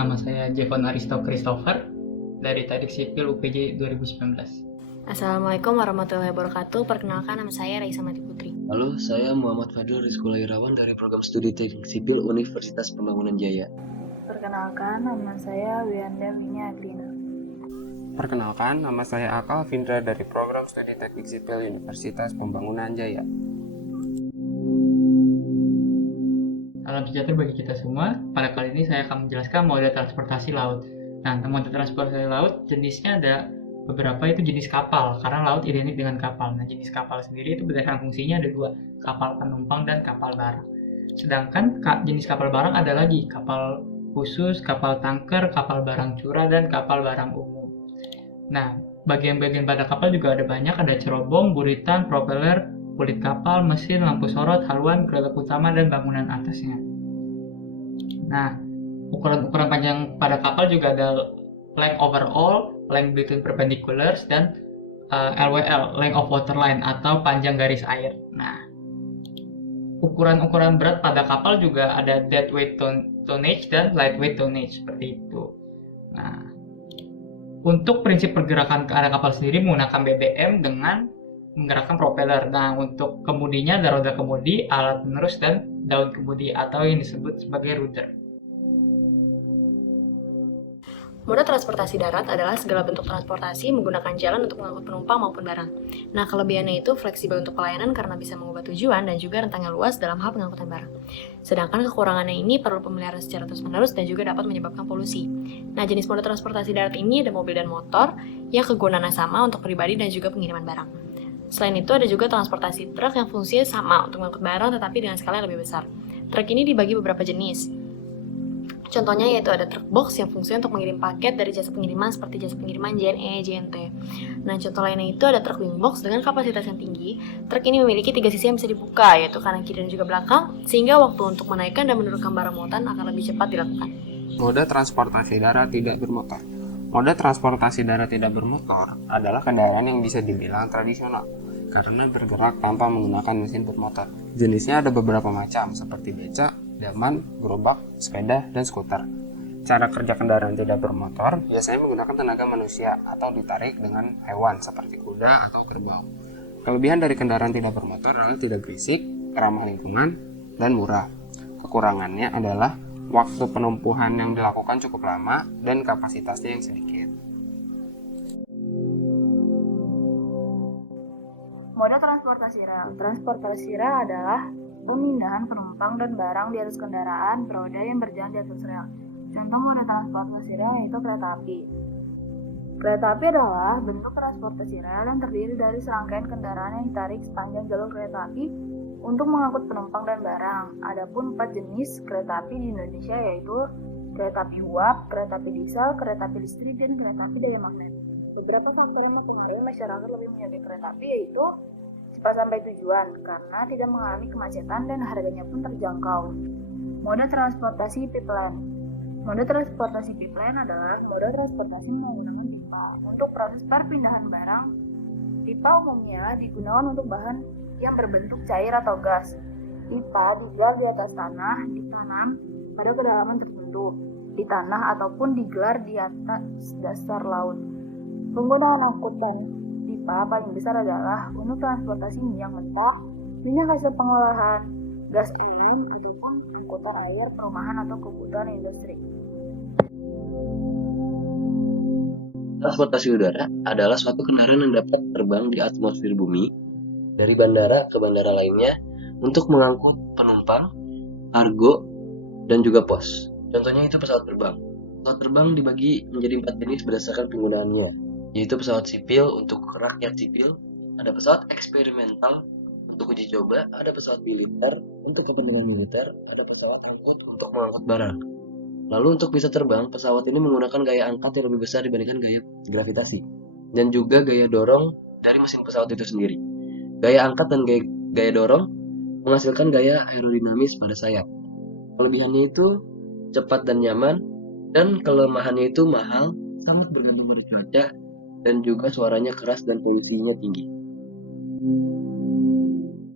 Nama saya Jevon Aristo Christopher dari Teknik Sipil UPJ 2019. Assalamualaikum warahmatullahi wabarakatuh. Perkenalkan, nama saya Raisa Mati Putri. Halo, saya Muhammad Fadil Rizkula Irawan dari Program Studi Teknik Sipil Universitas Pembangunan Jaya. Perkenalkan, nama saya Wianda Winya Aglina. Perkenalkan, nama saya Akal Vindra dari Program Studi Teknik Sipil Universitas Pembangunan Jaya. Salam sejahtera bagi kita semua. Pada kali ini saya akan menjelaskan mode transportasi laut. Nah, mode transportasi laut jenisnya ada beberapa, itu jenis kapal, karena laut identik dengan kapal. Nah, jenis kapal sendiri itu berdasarkan fungsinya ada dua, kapal penumpang dan kapal barang. Sedangkan jenis kapal barang ada lagi, kapal khusus, kapal tanker, kapal barang curah, dan kapal barang umum. Nah, bagian-bagian pada kapal juga ada banyak, ada cerobong, buritan, propeller, kulit kapal, mesin, lampu sorot, haluan, gerobak utama, dan bangunan atasnya. Nah, ukuran-ukuran panjang pada kapal juga ada length overall, length between perpendiculars, dan LWL, length of waterline atau panjang garis air. Nah, ukuran-ukuran berat pada kapal juga ada deadweight tonnage dan lightweight tonnage, seperti itu. Nah, untuk prinsip pergerakan ke arah kapal sendiri menggunakan BBM dengan menggerakkan propeller. Nah, untuk kemudinya ada roda kemudi, alat penerus, dan daun kemudi atau yang disebut sebagai rudder. Moda transportasi darat adalah segala bentuk transportasi menggunakan jalan untuk mengangkut penumpang maupun barang. Nah, kelebihannya itu fleksibel untuk pelayanan karena bisa mengubah tujuan dan juga rentangnya luas dalam hal pengangkutan barang. Sedangkan kekurangannya ini perlu pemeliharaan secara terus-menerus dan juga dapat menyebabkan polusi. Nah, jenis moda transportasi darat ini ada mobil dan motor yang kegunaannya sama untuk pribadi dan juga pengiriman barang. Selain itu, ada juga transportasi truk yang fungsinya sama untuk mengangkut barang tetapi dengan skala yang lebih besar. Truk ini dibagi beberapa jenis. Contohnya yaitu ada truk box yang fungsinya untuk mengirim paket dari jasa pengiriman seperti jasa pengiriman JNE, JNT. Nah, contoh lainnya itu ada truk wing box dengan kapasitas yang tinggi. Truk ini memiliki 3 sisi yang bisa dibuka, yaitu kanan, kiri, dan juga belakang, sehingga waktu untuk menaikkan dan menurunkan barang muatan akan lebih cepat dilakukan. Moda transportasi darat tidak bermotor. Moda transportasi darat tidak bermotor adalah kendaraan yang bisa dibilang tradisional karena bergerak tanpa menggunakan mesin bermotor. Jenisnya ada beberapa macam seperti becak, daman, gerobak, sepeda, dan skuter. Cara kerja kendaraan tidak bermotor biasanya menggunakan tenaga manusia atau ditarik dengan hewan seperti kuda atau kerbau. Kelebihan dari kendaraan tidak bermotor adalah tidak berisik, ramah lingkungan, dan murah. Kekurangannya adalah waktu penumpuhan yang dilakukan cukup lama dan kapasitasnya yang sedikit. Moda transportasi rel. Transportasi rel adalah pemindahan penumpang dan barang di atas kendaraan beroda yang berjalan di atas rel. Contoh moda transportasi rel yaitu kereta api. Kereta api adalah bentuk transportasi rel yang terdiri dari serangkaian kendaraan yang ditarik sepanjang jalur kereta api untuk mengangkut penumpang dan barang. Adapun 4 jenis kereta api di Indonesia yaitu kereta api uap, kereta api diesel, kereta api listrik, dan kereta api daya magnet. Beberapa faktor yang mempengaruhi masyarakat lebih memilih kereta api yaitu cepat sampai tujuan karena tidak mengalami kemacetan dan harganya pun terjangkau. Moda transportasi pipeline. Moda transportasi pipeline adalah moda transportasi menggunakan pipa untuk proses perpindahan barang. Pipa umumnya digunakan untuk bahan yang berbentuk cair atau gas. Pipa digelar di atas tanah, ditanam pada kedalaman tertentu, di tanah ataupun digelar di atas dasar laut. Penggunaan angkutan pipa paling besar adalah untuk transportasi minyak mentah, minyak hasil pengolahan, gas alam, ataupun angkutan air, perumahan, atau kebutuhan industri. Transportasi udara adalah suatu kendaraan yang dapat terbang di atmosfer bumi dari bandara ke bandara lainnya untuk mengangkut penumpang, kargo, dan juga pos. Contohnya itu pesawat terbang. Pesawat terbang dibagi menjadi 4 jenis berdasarkan penggunaannya, yaitu pesawat sipil untuk rakyat sipil, ada pesawat eksperimental untuk uji coba, ada pesawat militer untuk kepentingan militer, ada pesawat angkut untuk mengangkut barang. Lalu untuk bisa terbang, pesawat ini menggunakan gaya angkat yang lebih besar dibandingkan gaya gravitasi, dan juga gaya dorong dari mesin pesawat itu sendiri. Gaya angkat dan gaya dorong menghasilkan gaya aerodinamis pada sayap. Kelebihannya itu cepat dan nyaman, dan kelemahannya itu mahal, sangat bergantung pada cuaca, dan juga suaranya keras dan polusinya tinggi.